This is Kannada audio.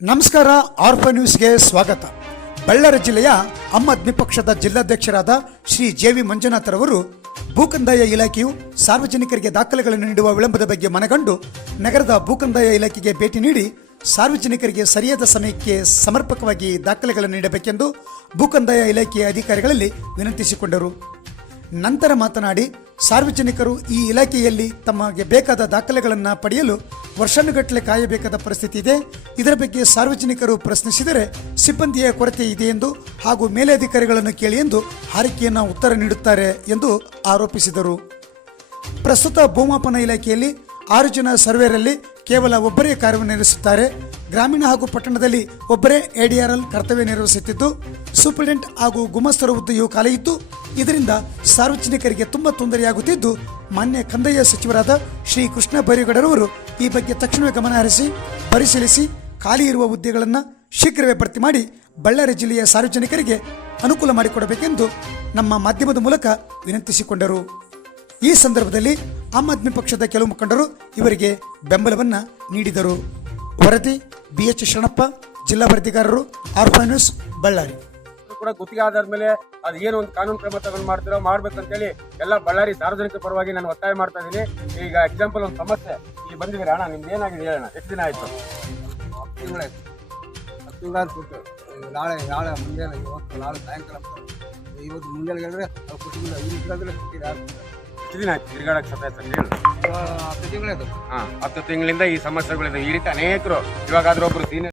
ನಮಸ್ಕಾರ. ಆರ್ಫಾ ನ್ಯೂಸ್ಗೆ ಸ್ವಾಗತ. ಬಳ್ಳಾರಿ ಜಿಲ್ಲೆಯ ಆಮ್ ಆದ್ಮಿ ಪಕ್ಷದ ಜಿಲ್ಲಾಧ್ಯಕ್ಷರಾದ ಶ್ರೀ ಜೆ.ವಿ. ಮಂಜುನಾಥರವರು ಭೂಕಂದಾಯ ಇಲಾಖೆಯು ಸಾರ್ವಜನಿಕರಿಗೆ ದಾಖಲೆಗಳನ್ನು ನೀಡುವ ವಿಳಂಬದ ಬಗ್ಗೆ ಮನಗಂಡು ನಗರದ ಭೂಕಂದಾಯ ಇಲಾಖೆಗೆ ಭೇಟಿ ನೀಡಿ ಸಾರ್ವಜನಿಕರಿಗೆ ಸರಿಯಾದ ಸಮಯಕ್ಕೆ ಸಮರ್ಪಕವಾಗಿ ದಾಖಲೆಗಳನ್ನು ನೀಡಬೇಕೆಂದು ಭೂಕಂದಾಯ ಇಲಾಖೆಯ ಅಧಿಕಾರಿಗಳಲ್ಲಿ ವಿನಂತಿಸಿಕೊಂಡರು. ನಂತರ ಮಾತನಾಡಿ, ಸಾರ್ವಜನಿಕರು ಈ ಇಲಾಖೆಯಲ್ಲಿ ತಮಗೆ ಬೇಕಾದ ದಾಖಲೆಗಳನ್ನು ಪಡೆಯಲು ವರ್ಷಾನುಗಟ್ಟಲೆ ಕಾಯಬೇಕಾದ ಪರಿಸ್ಥಿತಿ ಇದೆ. ಇದರ ಬಗ್ಗೆ ಸಾರ್ವಜನಿಕರು ಪ್ರಶ್ನಿಸಿದರೆ ಸಿಬ್ಬಂದಿಯ ಕೊರತೆ ಇದೆ ಎಂದು ಹಾಗೂ ಮೇಲಧಿಕಾರಿಗಳನ್ನು ಕೇಳಿ ಎಂದು ಹಾರಿಕೆಯನ್ನು ಉತ್ತರ ನೀಡುತ್ತಾರೆ ಎಂದು ಆರೋಪಿಸಿದರು. ಪ್ರಸ್ತುತ ಭೂಮಾಪನ ಇಲಾಖೆಯಲ್ಲಿ 6 ಜನ ಸರ್ವೇರಲ್ಲಿ ಕೇವಲ ಒಬ್ಬರೇ ಕಾರ್ಯನಿರ್ವಹಿಸುತ್ತಾರೆ. ಗ್ರಾಮೀಣ ಹಾಗೂ ಪಟ್ಟಣದಲ್ಲಿ ಒಬ್ಬರೇ ADRL ಕರ್ತವ್ಯ ನಿರ್ವಹಿಸುತ್ತಿದ್ದು, ಸೂಪರಿಂಟೆಂಡೆಂಟ್ ಹಾಗೂ ಗುಮಾಸ್ತರ ಹುದ್ದೆಯು ಖಾಲಿ ಇದ್ದು, ಇದರಿಂದ ಸಾರ್ವಜನಿಕರಿಗೆ ತುಂಬ ತೊಂದರೆಯಾಗುತ್ತಿದ್ದು, ಮಾನ್ಯ ಕಂದಾಯ ಸಚಿವರಾದ ಶ್ರೀ ಕೃಷ್ಣ ಬೈರೇಗೌಡರವರು ಈ ಬಗ್ಗೆ ತಕ್ಷಣವೇ ಗಮನ ಹರಿಸಿ ಪರಿಶೀಲಿಸಿ ಖಾಲಿ ಇರುವ ಹುದ್ದೆಗಳನ್ನು ಶೀಘ್ರವೇ ಭರ್ತಿ ಮಾಡಿ ಬಳ್ಳಾರಿ ಜಿಲ್ಲೆಯ ಸಾರ್ವಜನಿಕರಿಗೆ ಅನುಕೂಲ ಮಾಡಿಕೊಡಬೇಕೆಂದು ನಮ್ಮ ಮಾಧ್ಯಮದ ಮೂಲಕ ವಿನಂತಿಸಿಕೊಂಡರು. ಈ ಸಂದರ್ಭದಲ್ಲಿ ಆಮ್ ಆದ್ಮಿ ಪಕ್ಷದ ಕೆಲವು ಮುಖಂಡರು ಇವರಿಗೆ ಬೆಂಬಲವನ್ನು ನೀಡಿದರು. ವರದಿ BH ಶರಣಪ್ಪ, ಜಿಲ್ಲಾ ವರದಿಗಾರರು, ಆರ್ಫಾ ನ್ಯೂಸ್, ಬಳ್ಳಾರಿ. ಕೂಡ ಗುತ್ತಿಗೆ ಆಧಾರದ ಮೇಲೆ ಅದು ಏನು ಒಂದು ಕಾನೂನು ಕ್ರಮ ತಗೊಂಡು ಮಾಡ್ತಿರೋ ಮಾಡ್ಬೇಕಂತೇಳಿ ಎಲ್ಲ ಬಳ್ಳಾರಿ ಸಾರ್ವಜನಿಕ ಪರವಾಗಿ ನಾನು ಒತ್ತಾಯ ಮಾಡ್ತಾ ಇದ್ದೀನಿ. ಈಗ ಎಕ್ಸಾಂಪಲ್ ಒಂದು ಸಮಸ್ಯೆ ಇಲ್ಲಿ ಬಂದಿದ್ದೀರಾ ಅಣ್ಣ, ನಿಮ್ದು ಏನಾಗಿದೆ ಹೇಳೋಣ. ಎಷ್ಟು ದಿನ ಆಯ್ತು? 10 ತಿಂಗಳಾಯ್ತು. 10 ತಿಂಗಳಾಗ್ಬಿಟ್ಟು ನಾಳೆ ಮುಂಜಾನೆ ಇವತ್ತು ನಾಳೆ ಸಾಯಂಕಾಲ ಇವತ್ತು ಮುಂಜಾನೆ ಹೇಳಿದ್ರೆ ಅವ್ರು ಕೊಟ್ಟಿಲ್ಲ. ಎಷ್ಟು ದಿನ ಆಯ್ತು ತಿರುಗಾಡಕ್ಕೆ ಸತಾಯಿಸ ಹೇಳು? 10 ತಿಂಗಳಾಯ್ತು. 10 ತಿಂಗಳಿಂದ ಈ ಸಮಸ್ಯೆಗಳಿದೆ. ಈ ರೀತಿ ಅನೇಕರು ಇವಾಗಾದ್ರೂ ಒಬ್ರು ಸೀನಿಯರ್